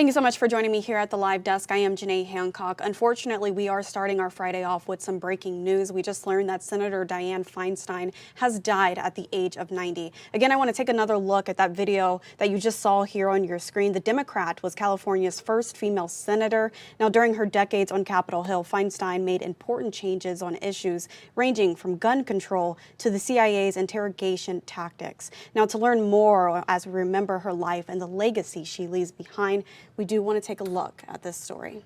Thank you so much for joining me here at the live desk. I am Janae Hancock. Unfortunately, we are starting our Friday off with some breaking news. We just learned that Senator Dianne Feinstein has died at the age of 90. Again, I want to take another look at that video that you just saw here on your screen. The Democrat was California's first female senator. Now, during her decades on Capitol Hill, Feinstein made important changes on issues ranging from gun control to the CIA's interrogation tactics. Now, to learn more as we remember her life and the legacy she leaves behind, we do want to take a look at this story.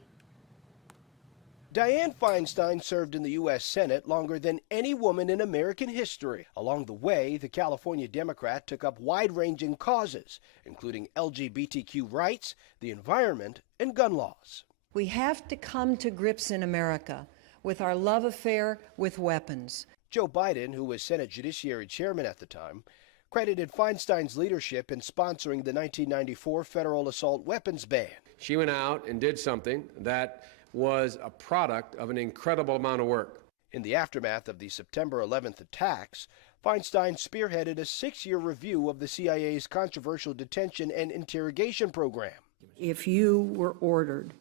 Dianne Feinstein served in the U.S. Senate longer than any woman in American history. Along the way, the California Democrat took up wide-ranging causes, including LGBTQ rights, the environment, and gun laws. We have to come to grips in America with our love affair with weapons. Joe Biden, who was Senate Judiciary Chairman at the time, credited Feinstein's leadership in sponsoring the 1994 federal assault weapons ban. She went out and did something that was a product of an incredible amount of work. In the aftermath of the September 11th attacks, Feinstein spearheaded a 6-year review of the CIA's controversial detention and interrogation program. If you were ordered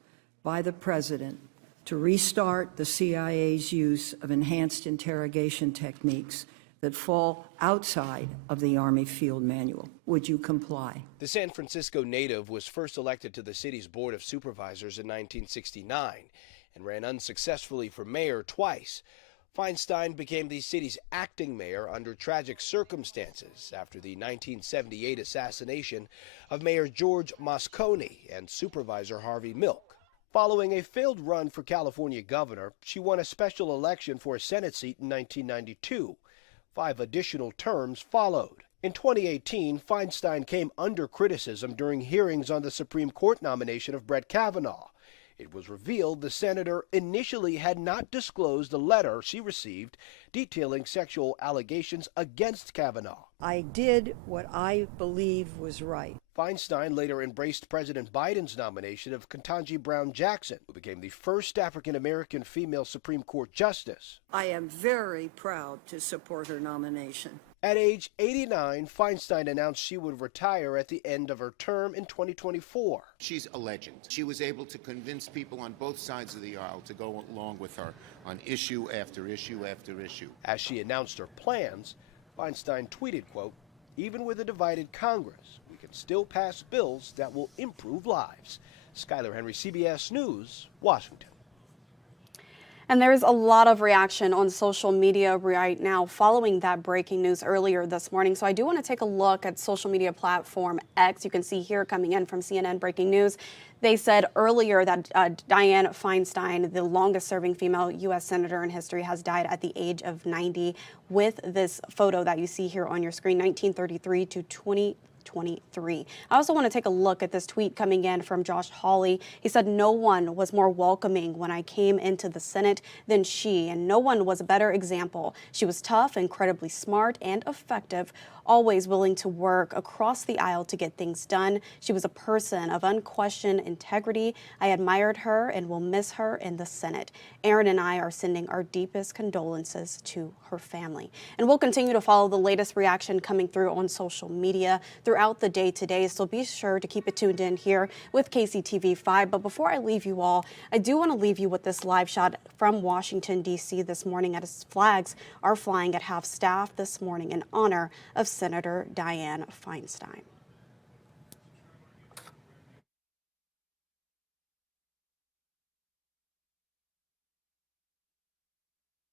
by the president to restart the CIA's use of enhanced interrogation techniques that fall outside of the Army Field Manual, would you comply? The San Francisco native was first elected to the city's Board of Supervisors in 1969 and ran unsuccessfully for mayor twice. Feinstein became the city's acting mayor under tragic circumstances after the 1978 assassination of Mayor George Moscone and Supervisor Harvey Milk. Following a failed run for California governor, she won a special election for a Senate seat in 1992. 5 additional terms followed. In 2018, Feinstein came under criticism during hearings on the Supreme Court nomination of Brett Kavanaugh. It was revealed the senator initially had not disclosed a letter she received detailing sexual allegations against Kavanaugh. I did what I believe was right. Feinstein later embraced President Biden's nomination of Ketanji Brown Jackson, who became the first African-American female Supreme Court justice. I am very proud to support her nomination. At age 89, Feinstein announced she would retire at the end of her term in 2024. She's a legend. She was able to convince people on both sides of the aisle to go along with her on issue after issue after issue. As she announced her plans, Feinstein tweeted, quote, "Even with a divided Congress, we can still pass bills that will improve lives." Skylar Henry, CBS News, Washington. And there's a lot of reaction on social media right now following that breaking news earlier this morning. So I do want to take a look at social media platform X. You can see here coming in from CNN Breaking News. They said earlier that Dianne Feinstein, the longest serving female U.S. senator in history, has died at the age of 90 with this photo that you see here on your screen, 1933 to 2023. I also want to take a look at this tweet coming in from Josh Hawley. He said, "No one was more welcoming when I came into the Senate than she, and no one was a better example. She was tough, incredibly smart, and effective, always willing to work across the aisle to get things done. She was a person of unquestioned integrity. I admired her and will miss her in the Senate. Aaron and I are sending our deepest condolences to her family." And we'll continue to follow the latest reaction coming through on social media throughout the day today, so be sure to keep it tuned in here with KCTV5. But before I leave you all, I do want to leave you with this live shot from Washington, D.C. this morning as flags are flying at half-staff this morning in honor of Senator Dianne Feinstein.